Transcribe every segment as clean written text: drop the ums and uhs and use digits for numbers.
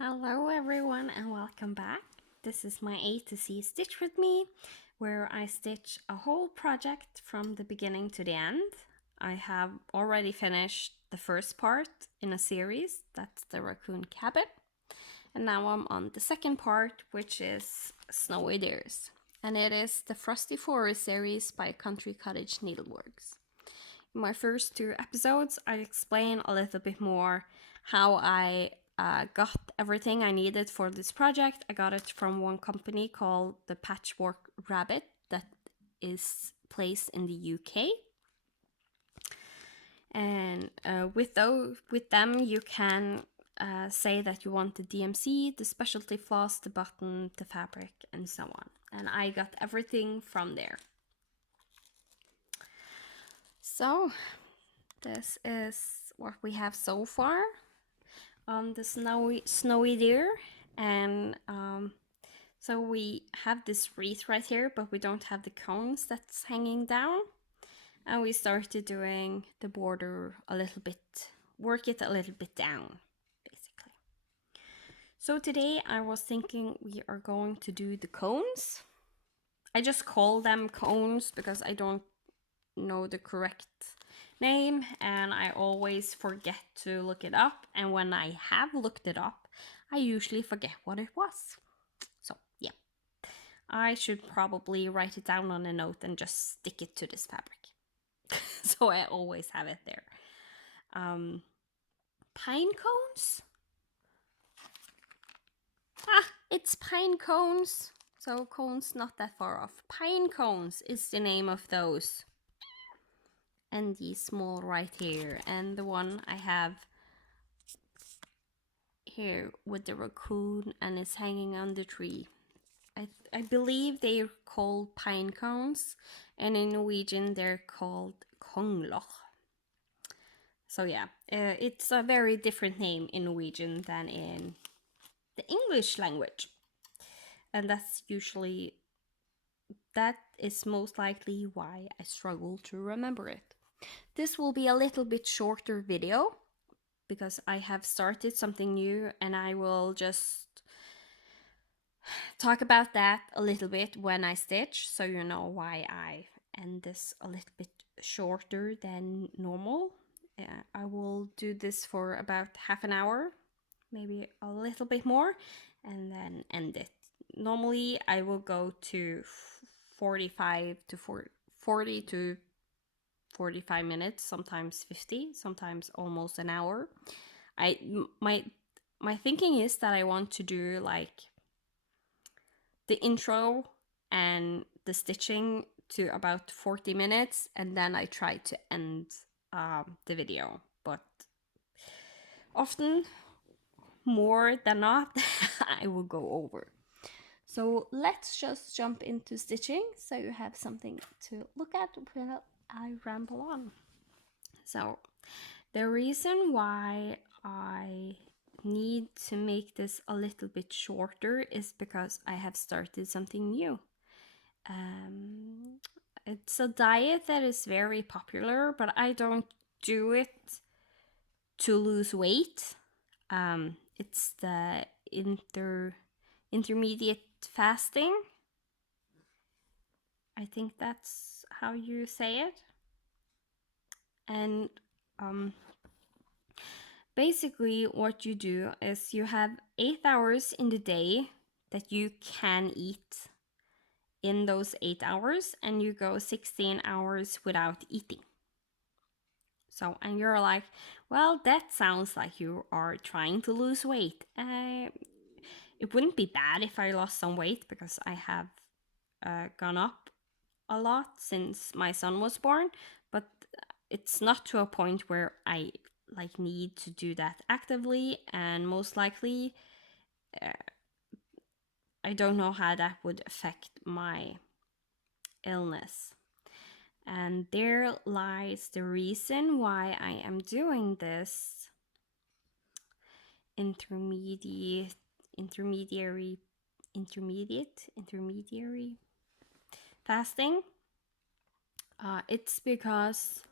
Hello everyone and welcome back. This is my A to C Stitch with me, where I stitch a whole project from the beginning to the end. I have already finished the first part in a series, that's the Racoon Cabin. And now I'm on the second part, which is Snowy Dares. And it is the Frosty Forest series by Cottage Needleworks. In my first two episodes, I explain a little bit more how I got everything I needed for this project. I got it from one company called the Patchwork Rabbit that is placed in the UK. And with them, you can say that you want the DMC, the specialty floss, the button, the fabric, and so on. And I got everything from there. So this is what we have so far on the snowy deer, and so we have this wreath right here, but we don't have the cones that's hanging down, and we started doing the border a little bit, work it a little bit down basically. So today I was thinking we are going to do the cones. I just call them cones because I don't know the correct name and I always forget to look it up, and when I have looked it up I usually forget what it was. So yeah, I should probably write it down on a note and just stick it to this fabric so I always have it there. Pine cones? It's pine cones. So cones not that far off. Pine cones is the name of those. And the small right here, and the one I have here with the raccoon and it's hanging on the tree. I believe they're called pine cones, and in Norwegian they're called kongler. So yeah, it's a very different name in Norwegian than in the English language, and that is most likely why I struggle to remember it. This will be a little bit shorter video because I have started something new, and I will just talk about that a little bit when I stitch, so you know why I end this a little bit shorter than normal. I will do this for about half an hour, maybe a little bit more, and then end it. Normally I will go to 40 to 45 minutes, sometimes 50, sometimes almost an hour. My thinking is that I want to do like the intro and the stitching to about 40 minutes, and then I try to end the video. But often, more than not, I will go over. So let's just jump into stitching so you have something to look at while I ramble on. So the reason why I need to make this a little bit shorter is because I have started something new. It's a diet that is very popular, but I don't do it to lose weight. It's the intermediate fasting. I think that's how you say it. And basically what you do is you have 8 hours in the day that you can eat in those 8 hours, and you go 16 hours without eating. So, and you're like, well, that sounds like you are trying to lose weight. It wouldn't be bad if I lost some weight because I have gone up a lot since my son was born, but it's not to a point where I like need to do that actively, and most likely I don't know how that would affect my illness. And there lies the reason why I am doing this intermediary fasting. It's because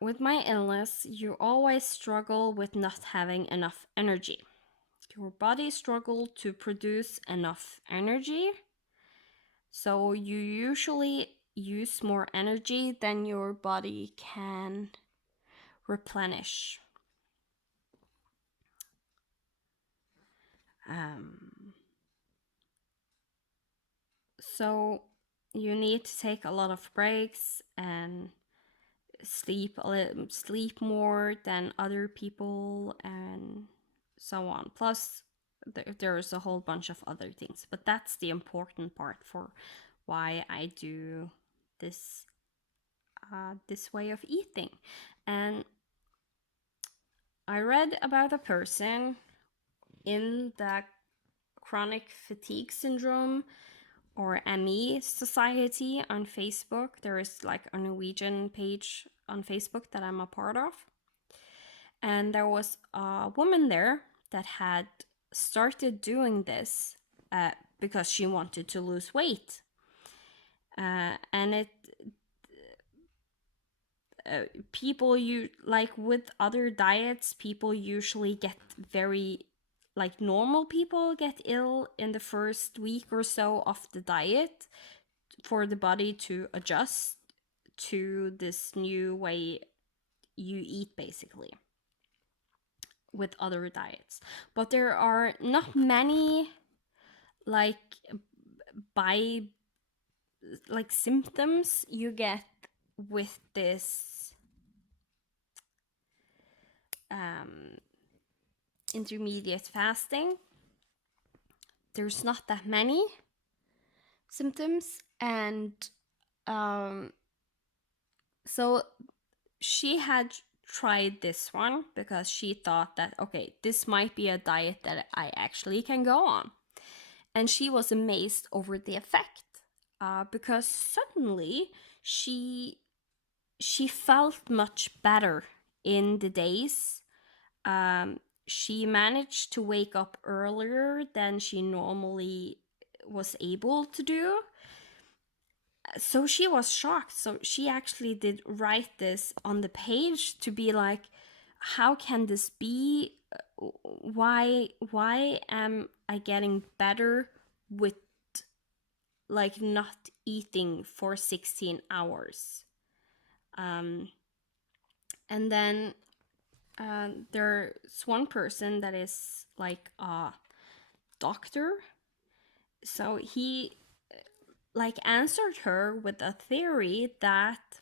with my illness, you always struggle with not having enough energy. your body struggle to produce enough energy. So you usually use more energy than your body can replenish. So you need to take a lot of breaks and sleep more than other people, and so on. Plus, there's a whole bunch of other things, but that's the important part for why I do this this way of eating. And I read about a person in the chronic fatigue syndrome, or ME Society, on Facebook. There is like a Norwegian page on Facebook that I'm a part of. And there was a woman there that had started doing this because she wanted to lose weight. And it people, you like, with other diets, people usually get very, like, normal people get ill in the first week or so of the diet, for the body to adjust to this new way you eat, basically, with other diets. But there are not many, like, by like symptoms you get with this intermediate fasting. There's not that many symptoms. And so she had tried this one because she thought that, okay, this might be a diet that I actually can go on. And she was amazed over the effect, because suddenly she felt much better in the days. She managed to wake up earlier than she normally was able to do. So she was shocked. So she actually did write this on the page to be like, how can this be? Why am I getting better with, like, not eating for 16 hours? And then there's one person that is like a doctor. So he, like, answered her with a theory that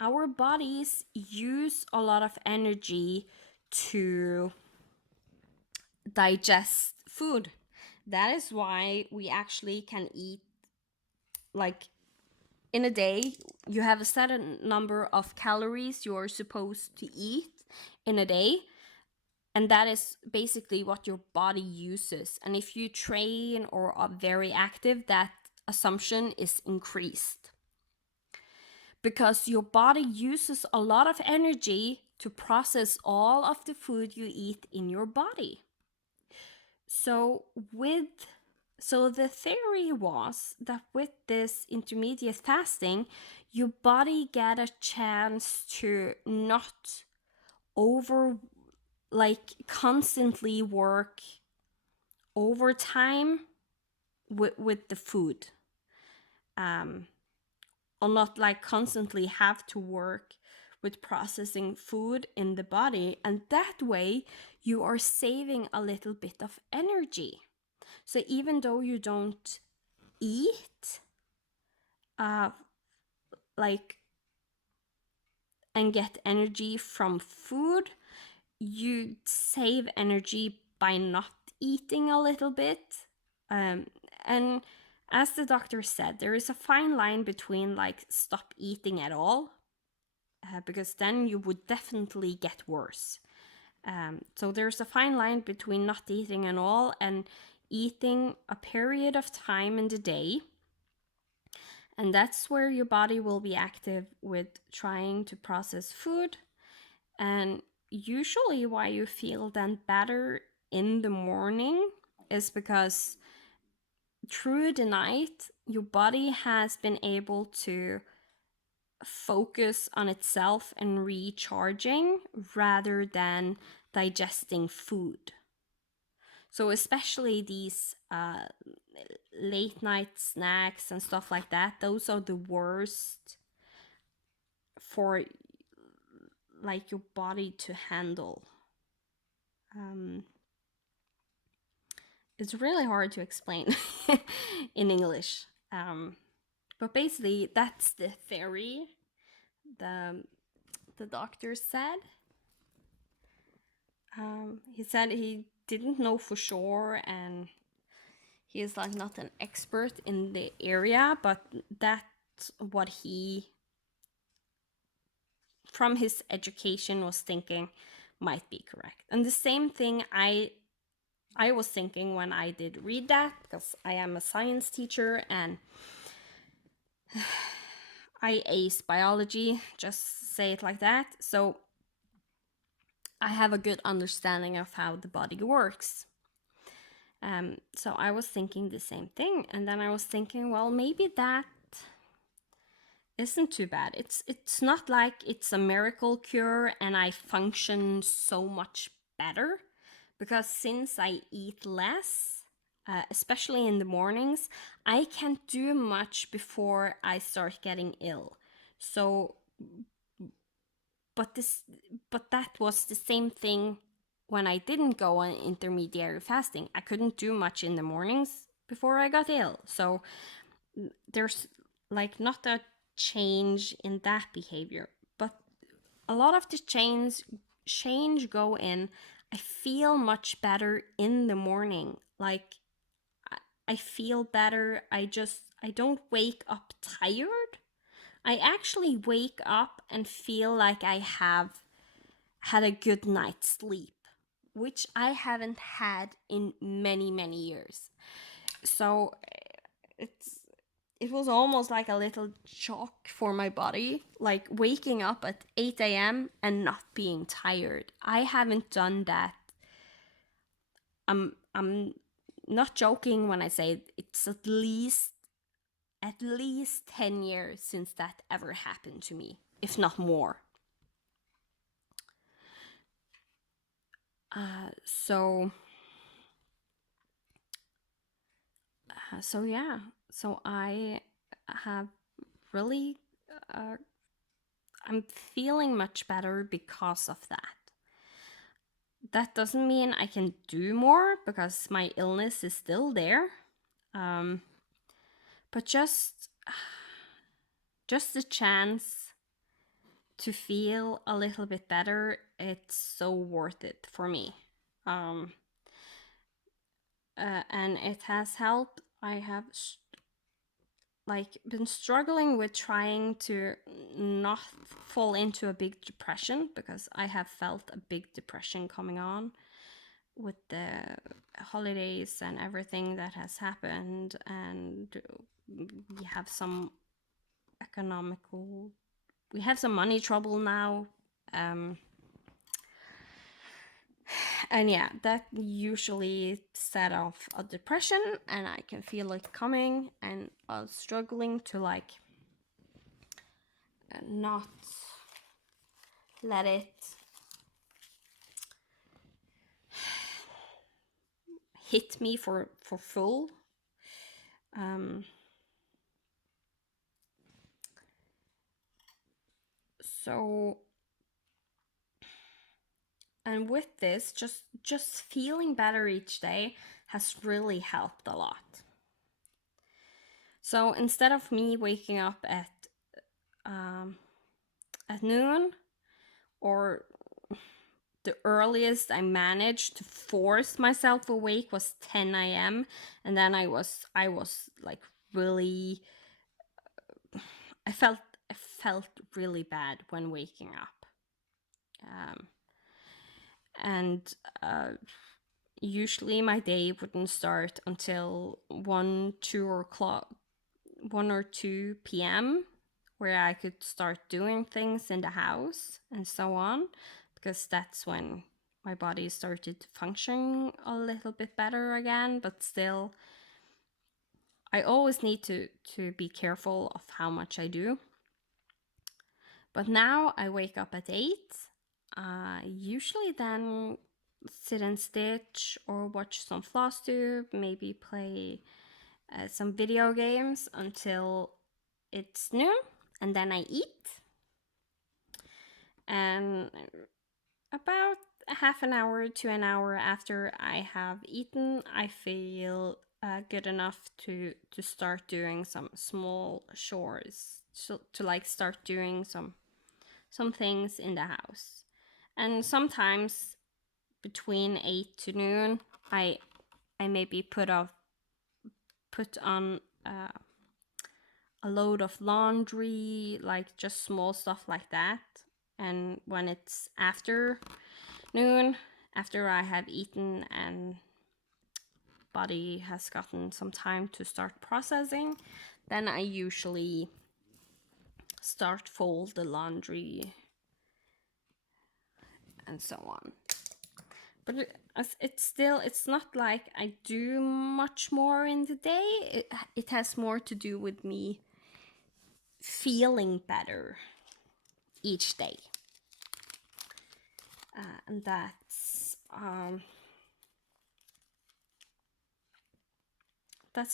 our bodies use a lot of energy to digest food. That is why we actually can eat, like, in a day, you have a certain number of calories you're supposed to eat in a day. And that is basically what your body uses. And if you train or are very active, that assumption is increased, because your body uses a lot of energy to process all of the food you eat in your body. So the theory was that with this intermediate fasting, your body get a chance to not constantly work overtime with the food, or not, like, constantly have to work with processing food in the body. And that way you are saving a little bit of energy. So even though you don't eat like and get energy from food, you save energy by not eating a little bit. And as the doctor said, there is a fine line between, like, stop eating at all, because then you would definitely get worse. So there's a fine line between not eating at all and eating a period of time in the day. And that's where your body will be active with trying to process food. And usually why you feel then better in the morning is because through the night, your body has been able to focus on itself and recharging rather than digesting food. So especially these late night snacks and stuff like that, those are the worst for like your body to handle. Um, it's really hard to explain in English. But basically, that's the theory. The the doctor said. He said he didn't know for sure, and he is like not an expert in the area, but that's what he, from his education, was thinking might be correct. And the same thing I was thinking when I did read that, because I am a science teacher and I ace biology, just say it like that. So I have a good understanding of how the body works. So I was thinking the same thing, and then I was thinking, well, maybe that isn't too bad. It's not like it's a miracle cure and I function so much better, because since I eat less, especially in the mornings, I can't do much before I start getting ill. So, but this, but that was the same thing when I didn't go on intermediary fasting. I couldn't do much in the mornings before I got ill. So there's like not a change in that behavior, but a lot of the change go in. I feel much better in the morning. Like I feel better. I don't wake up tired. I actually wake up and feel like I have had a good night's sleep, which I haven't had in many, many years. So it's it was almost like a little shock for my body, like waking up at 8 a.m. and not being tired. I haven't done that. I'm not joking when I say it's at least 10 years since that ever happened to me, if not more. So yeah. So I have really I'm feeling much better because of that. That doesn't mean I can do more because my illness is still there. Um, but just the chance to feel a little bit better, it's so worth it for me. Um, and it has helped. I have like been struggling with trying to not fall into a big depression, because I have felt a big depression coming on with the holidays and everything that has happened, and we have some economical we have some money trouble now, and yeah, that usually set off a depression, and I can feel it coming, and I was struggling to like not let it hit me for full. um so and with this, just feeling better each day has really helped a lot. So instead of me waking up um, at noon, or the earliest I managed to force myself awake was 10 a.m., and then I was like really I felt really bad when waking up. Um, and usually my day wouldn't start until 1 or 2 p.m., where I could start doing things in the house and so on, because that's when my body started functioning a little bit better again. But still, I always need to be careful of how much I do. But now I wake up at 8. Usually then sit and stitch or watch some floss tube, maybe play some video games until it's noon, and then I eat. And about a half an hour to an hour after I have eaten, I feel good enough to start doing some small chores, so to like start doing some things in the house. And sometimes between 8 to noon, I maybe put on a load of laundry, like just small stuff like that. And when it's after noon, after I have eaten and body has gotten some time to start processing, then I usually start fold the laundry and so on. But it's not like I do much more in the day. It has more to do with me feeling better each day. And that's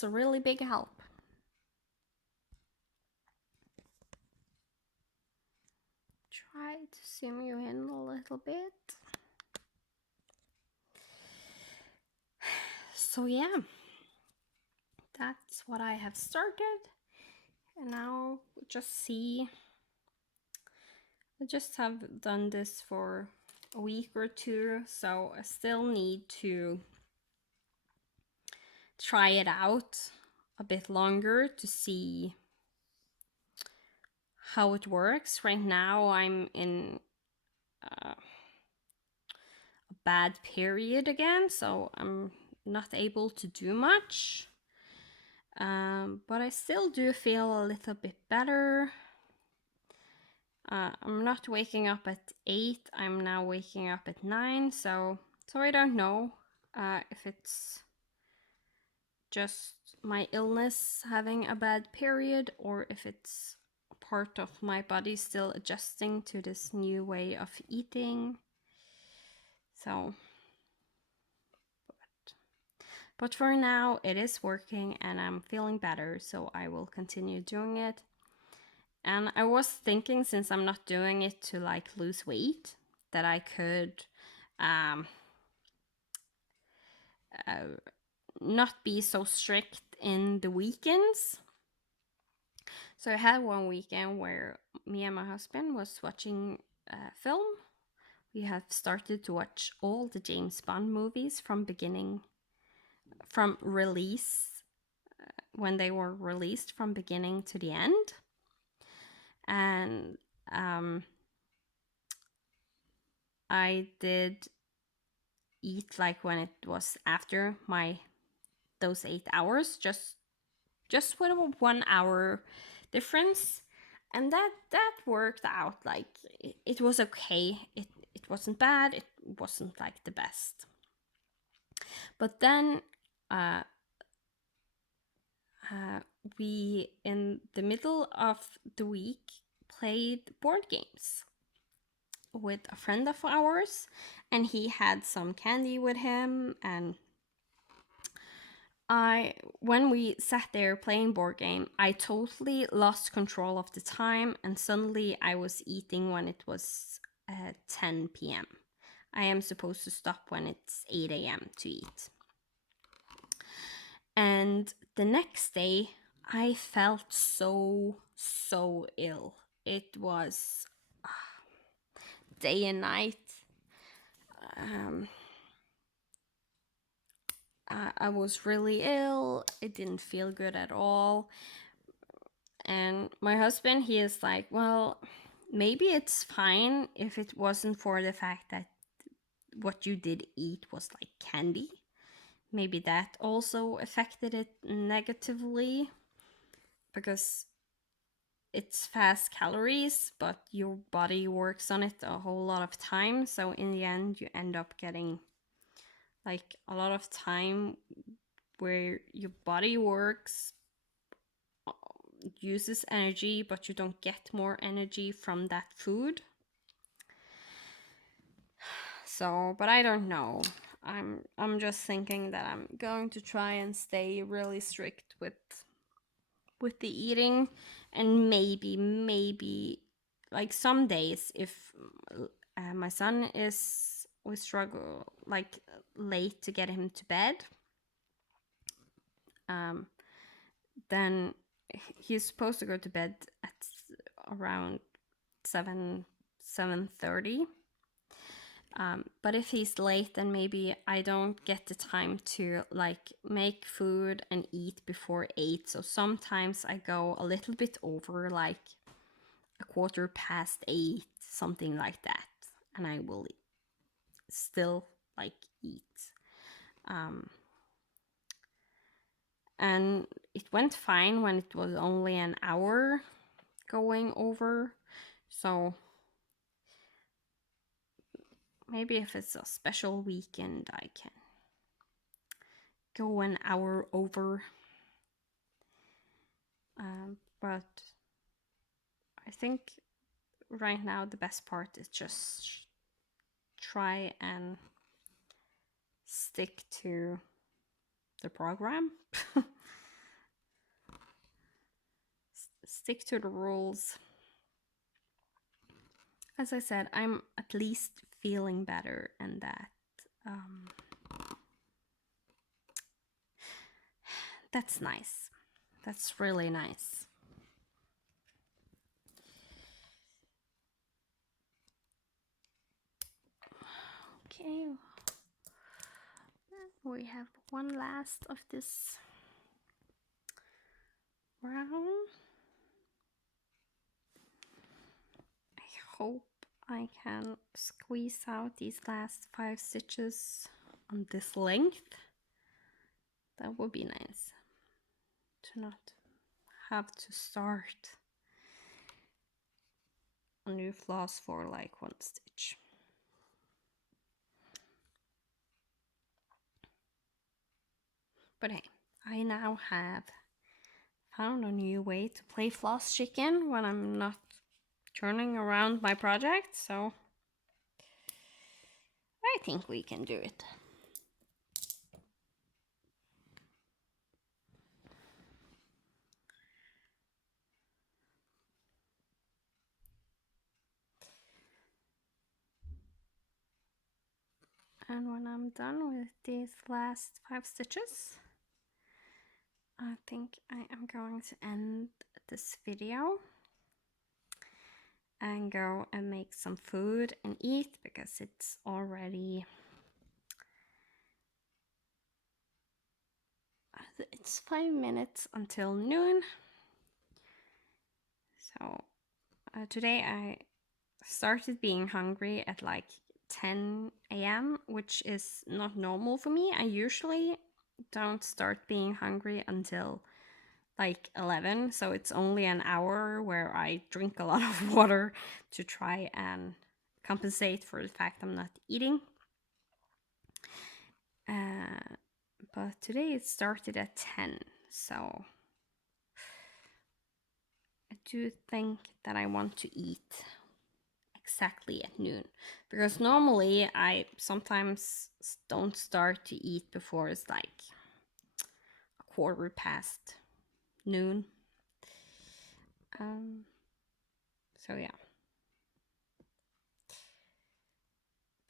a really big help. Try to zoom you in a little bit. So yeah, that's what I have started. And now just see. I just have done this for a week or two, so I still need to try it out a bit longer to see how it works. Right now I'm in a bad period again, so I'm not able to do much. But I still do feel a little bit better. I'm not waking up at 8, I'm now waking up at 9, so I don't know if it's just my illness having a bad period or if it's part of my body still adjusting to this new way of eating. So, but for now it is working and I'm feeling better, so I will continue doing it. And I was thinking, since I'm not doing it to like lose weight, that I could not be so strict in the weekends. So I had one weekend where me and my husband was watching film. We have started to watch all the James Bond movies from release, when they were released, from beginning to the end. And I did eat like when it was after those 8 hours, just with a 1 hour difference, and that worked out. Like it was okay. It wasn't bad. It wasn't like the best. But then we, in the middle of the week, played board games with a friend of ours, and he had some candy with him. And when we sat there playing board game, I totally lost control of the time, and suddenly I was eating when it was 10 p.m. I am supposed to stop when it's 8 a.m. to eat. And the next day, I felt so ill. It was day and night. I was really ill. It didn't feel good at all. And my husband, he is like, well, maybe it's fine if it wasn't for the fact that what you did eat was like candy. Maybe that also affected it negatively, because it's fast calories, but your body works on it a whole lot of time. So in the end, you end up getting like a lot of time where your body works uses energy, but you don't get more energy from that food. So, but I don't know. I'm just thinking that I'm going to try and stay really strict with the eating, and maybe like some days if my son is we struggle like late to get him to bed, then he's supposed to go to bed at around 7:30. But if he's late, then maybe I don't get the time to like make food and eat before 8. So sometimes I go a little bit over, like a 8:15, something like that, and I will still like eat. And it went fine when it was only an hour going over. So maybe if it's a special weekend, I can go an hour over. But I think right now the best part is just try and stick to the program. Stick to the rules. As I said, I'm at least feeling better, and that's nice. That's really nice. Okay, we have one last of this round. I hope I can squeeze out these last 5 stitches on this length. That would be nice to not have to start a new floss for like 1 stitch. But hey, I now have found a new way to play floss chicken when I'm not turning around my project, so I think we can do it. And when I'm done with these last 5 stitches, I think I am going to end this video and go and make some food and eat, because it's already it's 5 minutes until noon. So today I started being hungry at like 10 a.m., which is not normal for me. I usually don't start being hungry until like 11, so it's only an hour where I drink a lot of water to try and compensate for the fact I'm not eating. But today it started at 10, so I do think that I want to eat exactly at noon, because normally I sometimes don't start to eat before it's like 1/4 past noon. So yeah,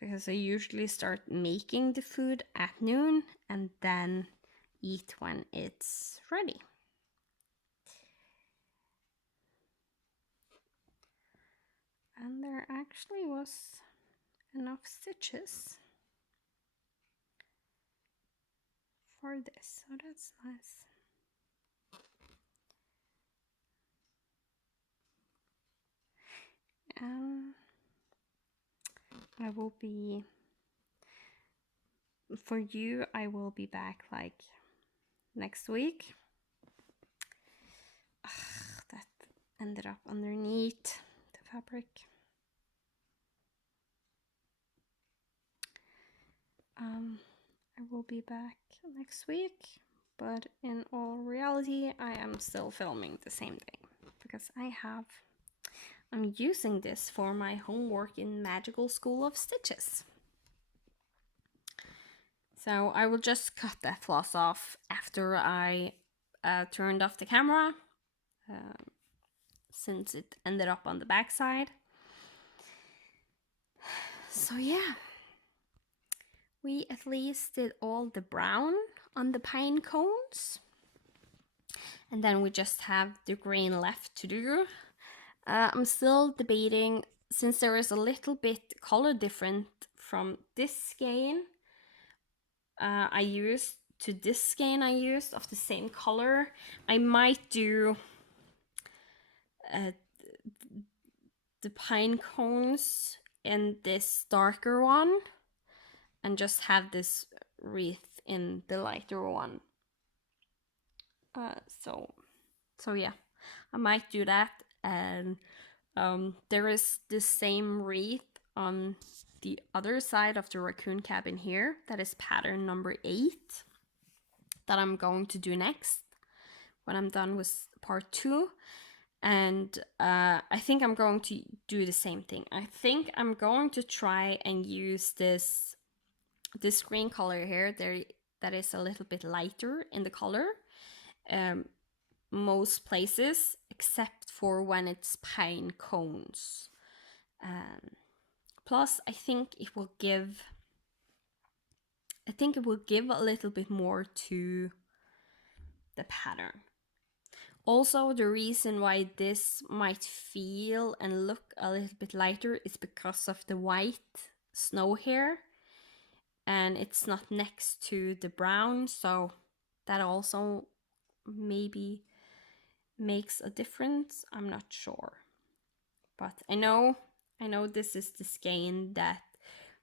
because I usually start making the food at noon and then eat when it's ready. And there actually was enough stitches for this, so that's nice. I will be, for you, I will be back like next week. That ended up underneath the fabric. I will be back next week but in all reality, I am still filming the same day because I'm using this for my homework in Magical School of Stitches. So I will just cut that floss off after I turned off the camera, since it ended up on the back side. So yeah, we at least did all the brown on the pine cones. And then we just have the green left to do. I'm still debating, since there is a little bit color different from this skein I used to this skein I used of the same color. I might do the pine cones in this darker one and just have this wreath in the lighter one. So yeah, I might do that. And there is the same wreath on the other side of the Racoon Cabin here. That is pattern number 8 that I'm going to do next when I'm done with part 2. And I think I'm going to do the same thing. I think I'm going to try and use this green color here there that is a little bit lighter in the color most places, except for when it's pine cones. Plus I think it will give a little bit more to the pattern. Also, the reason why this might feel and look a little bit lighter is because of the white snow here, and it's not next to the brown, so that also maybe makes a difference. I'm not sure, but I know this is the skein that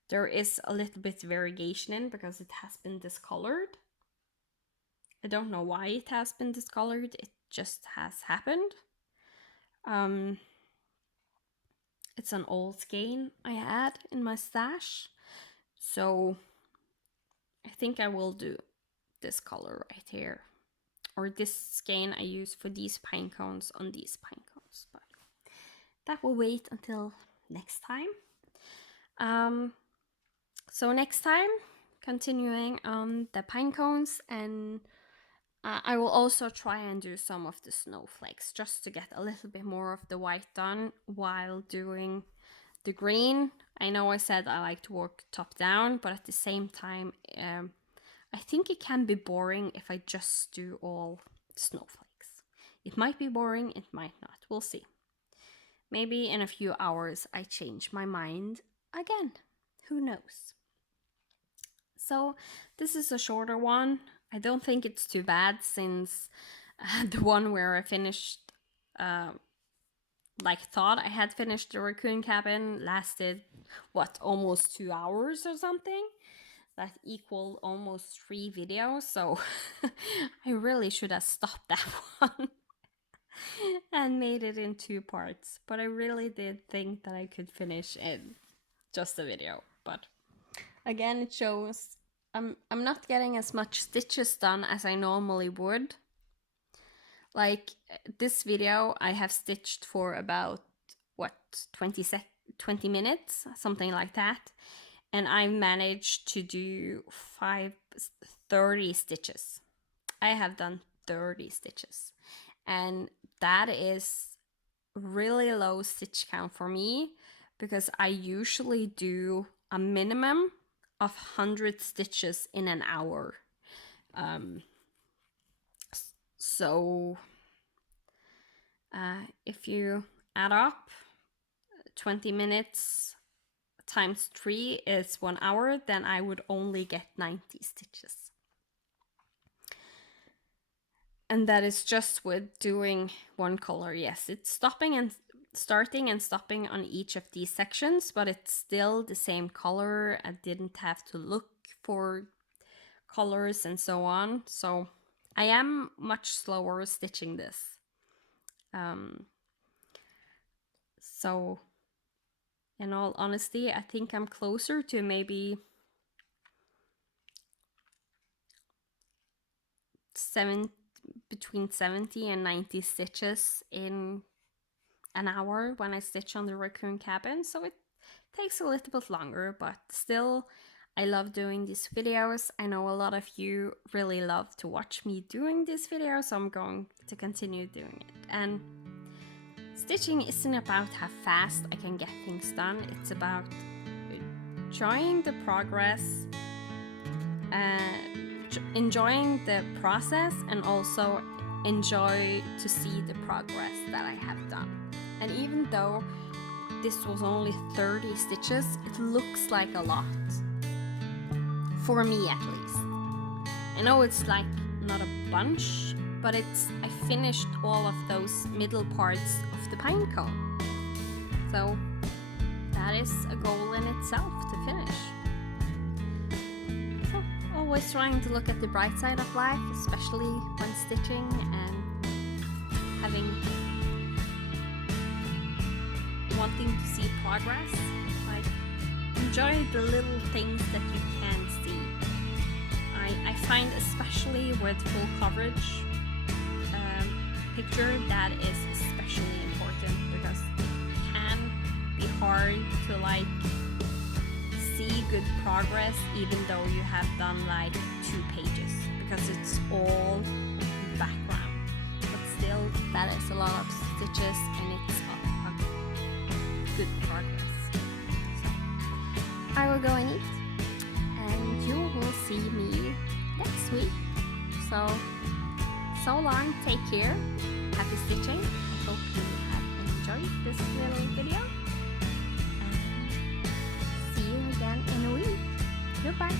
there is a little bit variation in because it has been discolored. I don't know why it has been discolored, it just has happened. It's an old skein I had in my stash, so I think I will do this color right here, or this skein I use for these pine cones on these pine cones, but that will wait until next time. So next time, continuing on the pine cones, and I will also try and do some of the snowflakes just to get a little bit more of the white done while doing the green. I know I said I like to work top down, but at the same time, I think it can be boring if I just do all snowflakes. It might be boring, it might not. We'll see. Maybe in a few hours I change my mind again. Who knows? So this is a shorter one. I don't think it's too bad, since the one where I finished, thought I had finished the Racoon Cabin lasted, almost 2 hours or something? That equaled almost 3 videos, so I really should have stopped that one and made it in 2 parts. But I really did think that I could finish in just a video. But again, it shows I'm not getting as much stitches done as I normally would. Like this video, I have stitched for about 20 minutes, something like that, and I managed to do 30 stitches. I have done 30 stitches, and that is really low stitch count for me, because I usually do a minimum of 100 stitches in an hour. So if you add up 20 minutes times 3 is 1 hour, then I would only get 90 stitches. And that is just with doing one color. Yes, it's starting and stopping on each of these sections, but it's still the same color. I didn't have to look for colors and so on. So I am much slower stitching this. So in all honesty, I think I'm closer to maybe between 70 and 90 stitches in an hour when I stitch on the Racoon Cabin, so it takes a little bit longer, but still I love doing these videos. I know a lot of you really love to watch me doing these videos, so I'm going to continue doing it. And stitching isn't about how fast I can get things done, it's about enjoying the progress, enjoying the process, and also enjoy to see the progress that I have done. And even though this was only 30 stitches, it looks like a lot. For me at least. I know it's like not a bunch, but I finished all of those middle parts of the pine cone. So that is a goal in itself to finish. So always trying to look at the bright side of life, especially when stitching, and wanting to see progress. Like, enjoy the little things that you can see. I find, especially with full coverage picture, that is especially important, because it can be hard to like see good progress even though you have done like 2 pages, because it's all background. But still, that is a lot of stitches and it's a good progress. So I will go and eat, and you will see me next week. So long, take care, happy stitching. I hope you have enjoyed this little video, and see you again in a week. Goodbye.